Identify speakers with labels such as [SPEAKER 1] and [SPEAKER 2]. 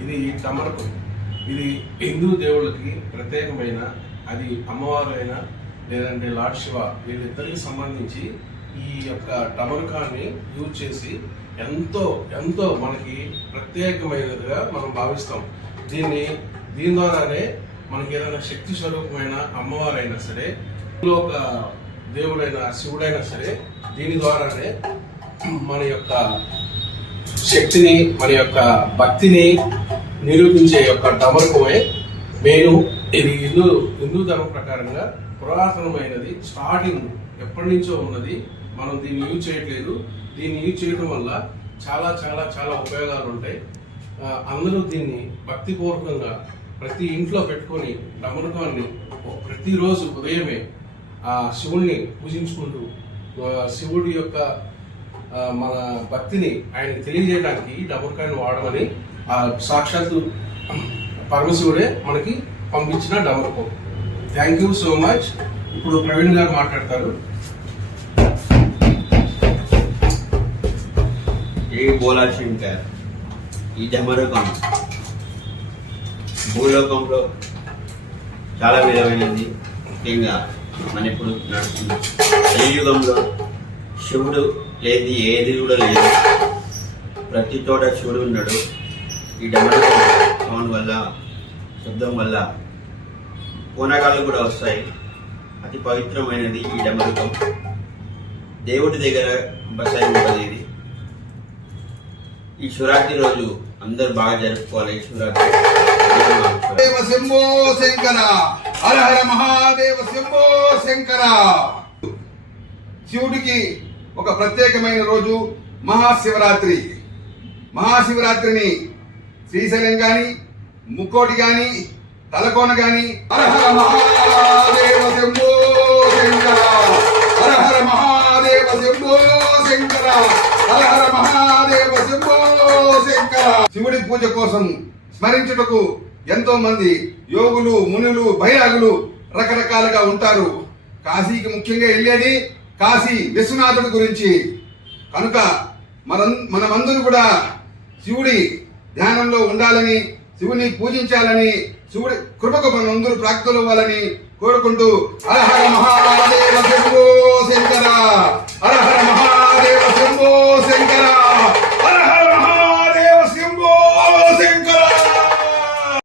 [SPEAKER 1] ఇది తమరకు ఇది హిందూ దేవుళ్ళకి ప్రత్యేకమైన అది అమ్మవారైనా లేదంటే లార్డ్ శివ వీళ్ళిద్దరికి సంబంధించి ఈ యొక్క టమరకాన్ని యూజ్ చేసి ఎంతో ఎంతో మనకి ప్రత్యేకమైనదిగా మనం భావిస్తాం. దీన్ని దీని ద్వారానే మనకి ఏదైనా శక్తి స్వరూపమైన అమ్మవారైనా సరే ఒక దేవుడైన శివుడైనా సరే దీని ద్వారానే మన యొక్క శక్తిని మన యొక్క భక్తిని నిరూపించే యొక్క డమరుకమే నేను. ఇది హిందూ హిందూ ధర్మం ప్రకారంగా పురాతనమైనది స్టార్టింగ్ ఎప్పటి నుంచో ఉన్నది. మనం దీన్ని యూజ్ చేయట్లేదు. దీన్ని యూజ్ చేయడం వల్ల చాలా చాలా చాలా ఉపయోగాలు ఉంటాయి. అందరూ దీన్ని భక్తిపూర్వకంగా ప్రతి ఇంట్లో పెట్టుకొని డమరుకాన్ని ప్రతిరోజు ఉదయమే ఆ శివుణ్ణి పూజించుకుంటూ శివుడి యొక్క మన భక్తిని ఆయన తెలియజేయడానికి ఈ కాయిన్ వాడమని ఆ సాక్షాత్తు పరమశివుడే మనకి పంపించిన డబుర్కం థ్యాంక్ యూ సో మచ్ ఇప్పుడు ప్రవీణ్ గారు మాట్లాడతారు.
[SPEAKER 2] ఏ బోలా శంకర్ ఈ డమరకం భూలోకంలో చాలా విధమైనది. ముఖ్యంగా మన ఇప్పుడు నడుస్తుంది కలియుగంలో శివుడు లేదు ఏది కూడా లేదు. ప్రతి చోట శివుడు ఉన్నాడు. ఈ డమరకం సౌండ్ వల్ల శబ్దం వల్ల పూనకాలు కూడా వస్తాయి. అతి పవిత్రమైనది ఈ డమరకం దేవుడి దగ్గర బసాయి ఉంటుంది ఇది. ఈ శివరాత్రి రోజు అందరు బాగా జరుపుకోవాలి. ఈ శివరాత్రి
[SPEAKER 3] శంభో శంకర. హర హర మహాదేవ శంభో శంకర. శివుడికి ఒక ప్రత్యేకమైన రోజు మహాశివరాత్రి. మహాశివరాత్రిని శ్రీశైలం గాని ముక్కోటి గాని తలకోన గాని హరహర మహాదేవ శంభో శంకర హరహర మహాదేవ శంభో శంకర హరహర మహాదేవ శంభో శంకర. శివుడి పూజ కోసం స్మరించుటకు ఎంతో మంది యోగులు మునులు భైరాగులు రకరకాలుగా ఉంటారు. కాశీకి ముఖ్యంగా వెళ్ళేది కాశీ విశ్వనాథుడి గురించి. కనుక మన మనమందరూ కూడా శివుడి ధ్యానంలో ఉండాలని శివుని పూజించాలని శివుడి కృపకు మనందరూ ప్రాక్తులు అవ్వాలని కోరుకుంటూ హర హర మహాదేవ